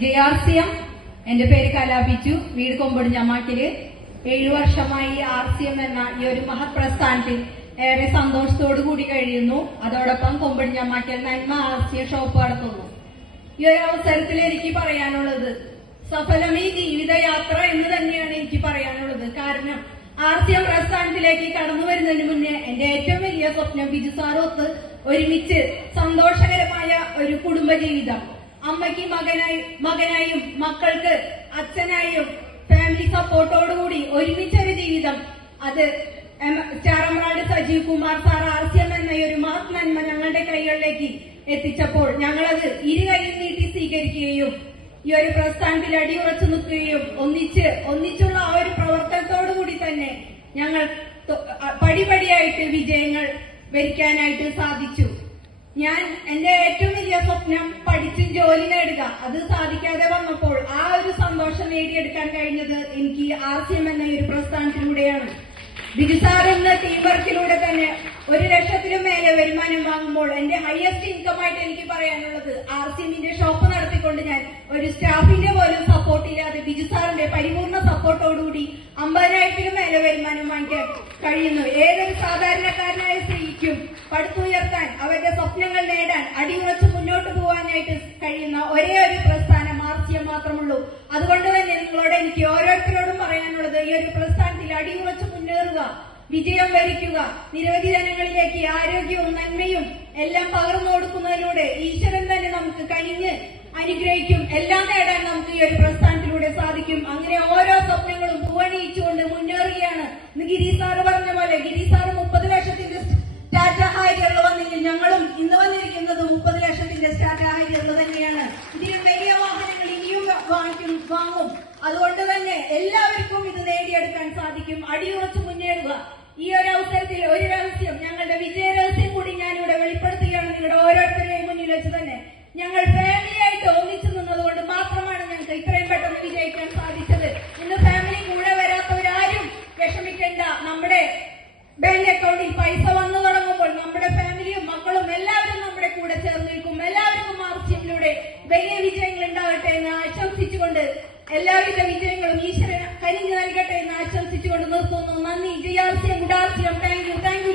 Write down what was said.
J R C M എന്റെ പേര് കലാപിച്ചു വീട് കൊമ്പടി ഞമ്മാക്കിൽ ഏഴു വർഷമായി ആർ സി എം എന്ന ഈ ഒരു മഹപ്രസ്ഥാനത്തിൽ പ്രസ്ഥാനത്തിൽ ഏറെ സന്തോഷത്തോടു കൂടി കഴിയുന്നു. അതോടൊപ്പം കൊമ്പടി ഞമ്മാക്കിൽ നന്മ ആർ സി എം ഷോപ്പ് നടത്തുന്നു. ഈ ഒരു അവസരത്തിൽ എനിക്ക് പറയാനുള്ളത് സഫലം ഈ ജീവിതയാത്ര എന്ന് തന്നെയാണ് എനിക്ക് പറയാനുള്ളത്. കാരണം ആർ സി എം പ്രസ്ഥാനത്തിലേക്ക് കടന്നു വരുന്നതിന് മുന്നേ എന്റെ ഏറ്റവും വലിയ സ്വപ്നം ബിജു സാറൊത്ത് ഒരുമിച്ച് സന്തോഷകരമായ ഒരു കുടുംബജീവിതം അമ്മയ്ക്ക് മകനായി മകനായും മക്കൾക്ക് അച്ഛനായും ഫാമിലി സപ്പോർട്ടോടുകൂടി ഒരുമിച്ചൊരു ജീവിതം. അത് ചാറമ്രാട് Sajeev Kumar sir R C M എന്ന ഒരു നന്മ ഞങ്ങളുടെ കൈകളിലേക്ക് എത്തിച്ചപ്പോൾ ഞങ്ങളത് ഇരു കൈയും നീട്ടി സ്വീകരിക്കുകയും ഈ ഒരു പ്രസ്ഥാനത്തിൽ അടിയുറച്ചു നിൽക്കുകയും ഒന്നിച്ച് ഒന്നിച്ചുള്ള ആ ഒരു പ്രവർത്തനത്തോടു കൂടി തന്നെ ഞങ്ങൾ പടിപടിയായിട്ട് വിജയങ്ങൾ വരിക്കാനായിട്ട് സാധിച്ചു. ഞാൻ എന്റെ ഏറ്റവും വലിയ സ്വപ്നം പഠിച്ച് ജോലി നേടുക അത് സാധിക്കാതെ വന്നപ്പോൾ ആ ഒരു സന്തോഷം നേടിയെടുക്കാൻ കഴിഞ്ഞത് എനിക്ക് ആർ എന്ന ഒരു പ്രസ്ഥാനത്തിലൂടെയാണ്. ബിജുസാർ എന്ന ടീം വർക്കിലൂടെ തന്നെ ഒരു ലക്ഷത്തിലും മേലെ വരുമാനം വാങ്ങുമ്പോൾ എന്റെ ഹയസ്റ്റ് ഇൻകം ആയിട്ട് എനിക്ക് പറയാനുള്ളത് ആർ സി എമ്മിന്റെ ഷോപ്പ് നടത്തിക്കൊണ്ട് ഞാൻ ഒരു സ്റ്റാഫിന്റെ പോലും സപ്പോർട്ട് ഇല്ലാതെ ബിജുസാറിന്റെ പരിപൂർണ സപ്പോർട്ടോടുകൂടി അമ്പതിനായിരത്തിലും മേലെ വരുമാനം വാങ്ങിക്കാൻ കഴിയുന്നു. ഏതൊരു സാധാരണക്കാരനായ സ്ത്രീക്കും പടുത്തുയർത്താൻ അവരുടെ സ്വപ്നങ്ങൾ നേടാൻ അടിയുറച്ച് മുന്നോട്ട് പോകാനായിട്ട് കഴിയുന്ന ഒരേ ഒരു പ്രസ്ഥാനം ആർ മാത്രമുള്ളൂ. അതുകൊണ്ട് തന്നെ നിങ്ങളോട് എനിക്ക് ഓരോരുത്തരോടും പറയാനുള്ളത് ഈ ഒരു പ്രസ്ഥാനത്തിൽ അടിയുറച്ച് മുന്നേറുക വിജയം വരിക്കുക നിരവധി ജനങ്ങളിലേക്ക് ആരോഗ്യവും നന്മയും എല്ലാം പകർന്നു കൊടുക്കുന്നതിലൂടെ ഈശ്വരൻ തന്നെ നമുക്ക് കനിഞ്ഞ് അനുഗ്രഹിക്കും. എല്ലാം നേടാൻ നമുക്ക് ഈ ഒരു പ്രസ്ഥാനത്തിലൂടെ സാധിക്കും. അങ്ങനെ ഓരോ സ്വപ്നങ്ങളും അതുകൊണ്ട് തന്നെ എല്ലാവർക്കും ഇത് നേടിയെടുക്കാൻ സാധിക്കും. അടിയുറച്ച് മുന്നേറുക. ഈ ഒരു അവസരത്തിൽ ഒരു രഹസ്യം ഞങ്ങളുടെ വിജയ രഹസ്യം കൂടി ഞാനിവിടെ വെളിപ്പെടുത്തുകയാണ് നിങ്ങളുടെ ഓരോരുത്തരുടെയും മുന്നിൽ വെച്ച് തന്നെ. ഞങ്ങൾ ഫാമിലിയായിട്ട് ഒന്നിച്ചു നിന്നതുകൊണ്ട് മാത്രമാണ് ഞങ്ങൾക്ക് ഇത്രയും പെട്ടെന്ന് വിജയിക്കാൻ സാധിച്ചത്. ഇന്ന് ഫാമിലി കൂടെ വരാത്തവരാരും വിഷമിക്കേണ്ട. നമ്മുടെ ബാങ്ക് അക്കൗണ്ടിൽ പൈസ വന്നു തുടങ്ങുമ്പോൾ നമ്മുടെ ഫാമിലിയും മക്കളും എല്ലാവരും നമ്മുടെ കൂടെ ചേർന്ന് നിൽക്കും എല്ലാവർക്കും ആർസിയമിലൂടെ വലിയ വിജയങ്ങൾ ഉണ്ടാകട്ടെ എന്ന് ആശംസിച്ചുകൊണ്ട് എല്ലാവിധ വിജയങ്ങളും ഈശ്വരൻ കനിഞ്ഞു നൽകട്ടെ എന്ന് ആശംസിച്ചുകൊണ്ട് നിർത്തുന്നു. നന്ദി. ജയാസ്യം R C M good R C M thank you thank you